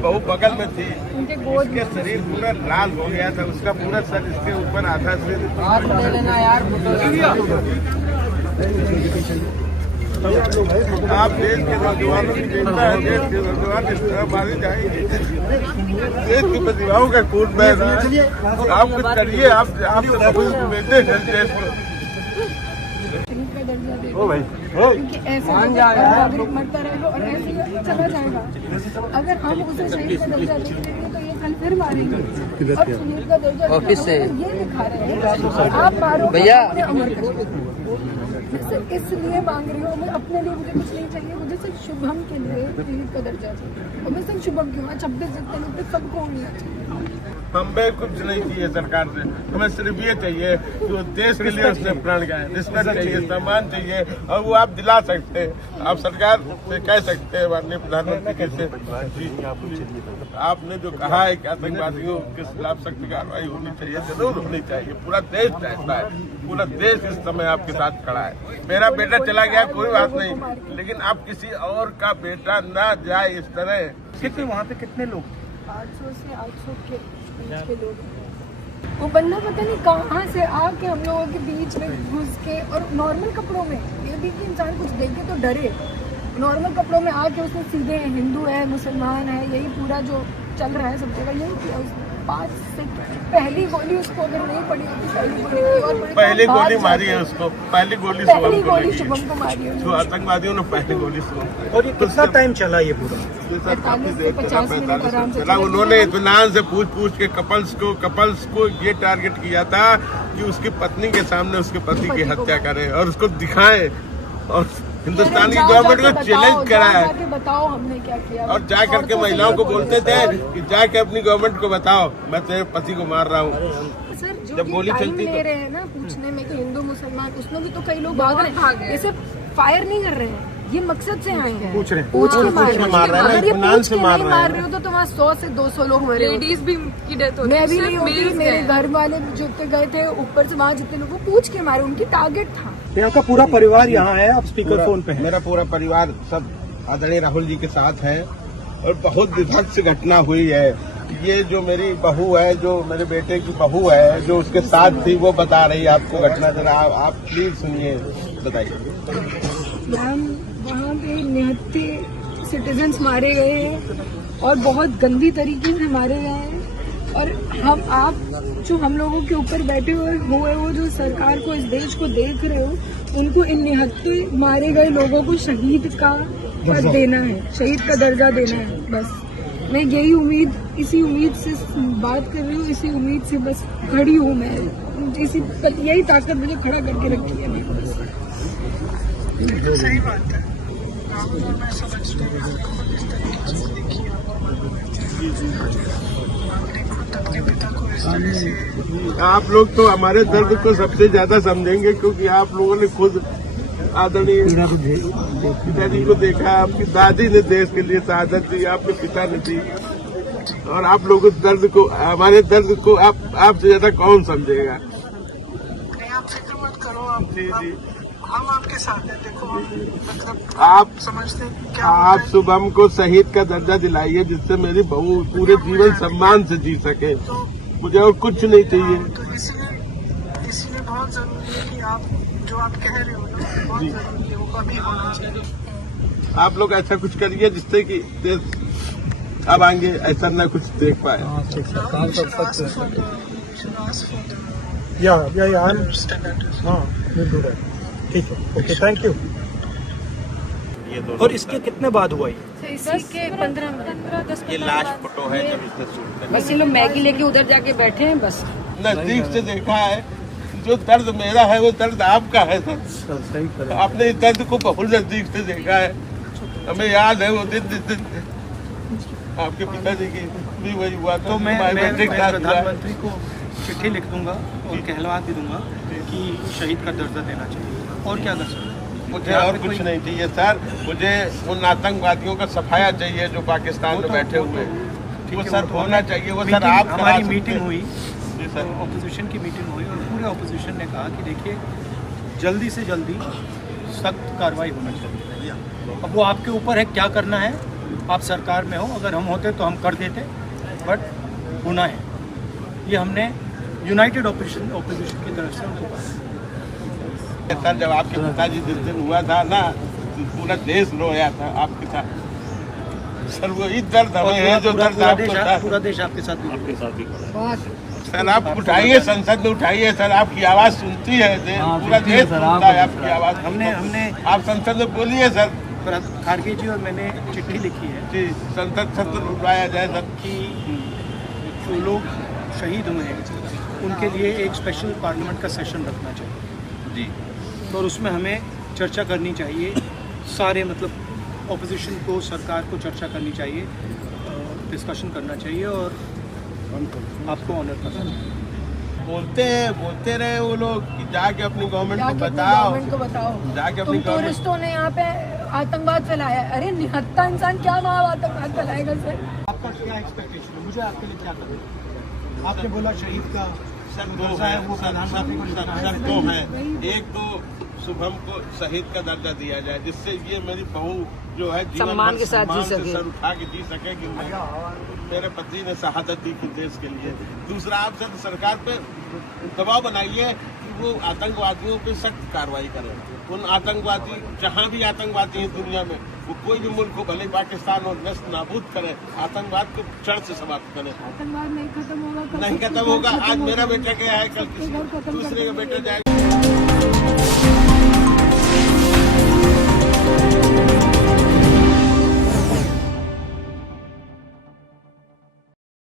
बहू बगल में थी, उसके शरीर पूरा लाल हो गया था, उसका पूरा सर इसके ऊपर आधा से आप देश के नौजवानों की चिंता है, देश के नौजवान इस तरह मारे जाएंगे, देश की प्रतिभाओं का खून बह रहा है। आप कुछ करिए, आप बेटे देश को ओ भाई क्योंकि ऐसे नागरिक मरता रहेगा और ऐसे ही चला जाएगा। अगर हम उसे शहीद का दर्जा नहीं देंगे तो ये कल फिर मारेंगे। अब शहीद का दर्जा ऑफिस से ये दिखा रहे हैं आप मारो भैया। मैं सिर्फ इसलिए मांग रही हूँ, मैं अपने लिए मुझे कुछ नहीं चाहिए, मुझे सिर्फ शुभम के लिए शहीद का दर्जा चाहिए। और मैं सिर्फ शुभम क्यों 26 जितने लोग थे सबको मिलना चाहिए। हमें कुछ नहीं चाहिए सरकार से, हमें सिर्फ ये चाहिए कि वो देश के लिए उसने प्राण गए, रिस्पेक्ट चाहिए, सम्मान चाहिए, और वो आप दिला सकते हैं। आप सरकार से कह सकते हैं, माननीय प्रधानमंत्री से आपने जो कहा है कि आतंकवादियों के खिलाफ सख्त कार्रवाई होनी चाहिए, जरूर होनी चाहिए। पूरा देश चाहता है, पूरा देश इस समय आपके साथ खड़ा है। मेरा बेटा चला गया कोई बात नहीं, लेकिन आप किसी और का बेटा ना जाए इस तरह। कितने वहाँ पे कितने लोग? 800 से 800 के बीच के लोग। वो बंदा पता नहीं कहाँ से आके हम लोगों के बीच में घुस के, और नॉर्मल कपड़ों में, ये भी कि इंसान कुछ देखे तो डरे। नॉर्मल कपड़ों में आके उसने सीधे हिंदू है, मुसलमान है, यही पूरा जो चल रहा है सब जगह, यही किया उसने। 5 से पहली गोली उसको अगर नहीं पड़ी होती, पहली गोली मारी है उसको, पहली गोली शुभम को मारी है, जो आतंकवादियों ने पहली गोली शुभम। और ये कितना टाइम चला ये पूरा? 45 से 50 मिनट आराम से। उन्होंने इत्मीनान से पूछ के कपल्स को ये टारगेट किया था कि उसकी पत्नी के सामने उसके पति की हत्या करे और उसको दिखाए, और हिंदुस्तान की गवर्नमेंट को चैलेंज करा है। बताओ हमने क्या किया, और जा करके महिलाओं को बोलते थे कि जाके अपनी गवर्नमेंट को बताओ मैं तेरे पति को मार रहा हूँ। सर जो जब गोली टाइम चलती ले रहे हैं ना पूछने में कि हिंदू मुसलमान, उसमें भी तो कई लोग भाग रहे हैं। इसे फायर नहीं कर रहे हैं, ये मकसद से आए हैं, पूछ रहे हैं, पूछ के मार रहे हैं। अगर ये पूछ के नहीं मार रहे हो तो वहाँ 100 से 200 लोग मरे। लेडीज भी की डेथ होती है। मैं भी नहीं होती, मेरे घर वाले जो गए थे ऊपर से, वहाँ जितने लोगों को पूछ के मारे, उनकी टारगेट था। यहाँ का पूरा परिवार यहाँ है, आप स्पीकर फोन पे हैं। मेरा पूरा परिवार सब आदरणीय राहुल जी के साथ है, और बहुत विभत्स घटना हुई है। ये जो मेरी बहू है, जो मेरे बेटे की बहू है, जो उसके साथ थी, वो बता रही है आपको घटना। जरा आप प्लीज सुनिए, बताइए। मैम वहाँ पे 69 सिटीजन्स मारे गए हैं और बहुत गंदी तरीके से मारे गए हैं, और आप जो हम लोगों के ऊपर बैठे हुए हो, जो सरकार को, इस देश को देख रहे हो, उनको इन 69 मारे गए लोगों को शहीद का पद देना है, शहीद का दर्जा देना है। बस मैं यही उम्मीद, इसी उम्मीद से बात कर रही हूँ, इसी उम्मीद से बस खड़ी हूँ मैं। यही ताकत मुझे खड़ा करके रखी है। तो सही बात है, मैं समझते हैं अपने पिता को इस तरह से। आप लोग तो हमारे दर्द को सबसे ज्यादा समझेंगे, क्योंकि आप लोगों ने खुद आदरणीय पिताजी को देखा, आपकी दादी ने देश के लिए शहादत दी, आपके पिता ने दी, और आप लोगों के दर्द को, हमारे दर्द को आपसे ज्यादा कौन समझेगा? नहीं, आप फिक्र मत करो, आप जी जी, हम आपके साथ हैं। देखो मतलब आप समझते हैं क्या आप शुभम को शहीद का दर्जा दिलाइए, जिससे मेरी बहू पूरे जीवन सम्मान से जी सके। मुझे और कुछ नहीं चाहिए। तो इसलिए बहुत जरूरी है कि आप जो आप कह रहे हो ना, बहुत जरूरी है, वो अभी होना चाहिए। आप लोग ऐसा कुछ करिए जिससे कि देश अब आगे ऐसा न कुछ देख पाए। ठीक है, ओके, थैंक यू। और इसके कितने बाद हुआ ये? इसी के 15 ये लास्ट फोटो है जब इसने शूट किया। बस ये लोग मैगी लेके उधर जाके बैठे हैं बस। नजदीक से देखा है, जो दर्द मेरा है वो दर्द आपका है सर। आपने इस दर्द को बहुत नजदीक से देखा है। हमें याद है वो दिन आपके पिताजी की भी वही हुआ। तो मैं प्रधानमंत्री को चिट्ठी लिख दूंगा और कहलवा भी दूंगा कि शहीद का दर्जा देना चाहिए। और क्या कर सकते? मुझे और कुछ नहीं चाहिए सर, मुझे उन आतंकवादियों का सफाया चाहिए जो पाकिस्तान में बैठे हुए, वो सर होना चाहिए। वो सर आप हमारी मीटिंग हुई सर, ऑपोजिशन की मीटिंग हुई और पूरे ऑपोजिशन ने कहा कि देखिए जल्दी से जल्दी सख्त कार्रवाई होना चाहिए। अब वो आपके ऊपर है क्या करना है, आप सरकार में हो, अगर हम होते तो हम कर देते, बट होना है। ये हमने यूनाइटेड ऑपोजिशन की तरफ से उनको कहा। सर जब आपके पिताजी जिस दिन हुआ था ना, तो पूरा देश रोया था आपके साथ। सर वही दर्द हमें है जो दर्द आपको था। पूरा देश आपके साथ भी सर आप उठाइए, संसद में उठाइए सर, आपकी आवाज सुनती है पूरा देश सुनता है आपकी आवाज। हमने आप संसद में बोलिए सर। खारगे जी और मैंने चिट्ठी लिखी है जी, संसद सत्र बुलाया जाए सर। कि जो लोग शहीद हुए हैं उनके लिए एक स्पेशल पार्लियामेंट का सेशन रखना चाहिए जी, और उसमें हमें चर्चा करनी चाहिए। सारे मतलब ऑपोजिशन को, सरकार को चर्चा करनी चाहिए, डिस्कशन करना चाहिए और आपको ऑनर करना चाहिए। बोलते रहे वो लोग कि जाके अपनी गवर्नमेंट को जाके बताओ, गवर्नमेंट को बताओ, जाके तुम अपनी गवर्नमेंट। टूरिस्टों ने यहाँ पे आतंकवाद फैलाया है। अरे निहत्था इंसान क्या वहाँ आतंकवाद फैलाएगा सर? आपका क्या एक्सपेक्टेशन है? मुझे आपके लिए क्या करना है? आपने बोला शहीद का सर दो है, वो प्रधानमंत्री को लिखना है। सर दो है। एक तो शुभम को शहीद का दर्जा दिया जाए, जिससे ये मेरी बहू जो है जीवन सम्मान भर के साथ जी सम्मान से सके। सर उठा के जी सके कि मेरे पति ने शहादत दी थी देश के लिए। दूसरा, आप सर सरकार पे दबाव बनाइए कि वो आतंकवादियों पे सख्त कार्रवाई करें। उन आतंकवादी, जहाँ भी आतंकवादी हैं दुनिया में, वो कोई भी मुल्क को, भले पाकिस्तान और नष्ट नाबूद करें, आतंकवाद को जड़ से समाप्त करें। आतंकवाद नहीं खत्म होगा, कल नहीं सबके खत्म घर होगा। आज खत्म मेरा होगा। बेटा गया है, कल सबके घर खत्म दूसरे का कर बेटा देंगे। जाएगा।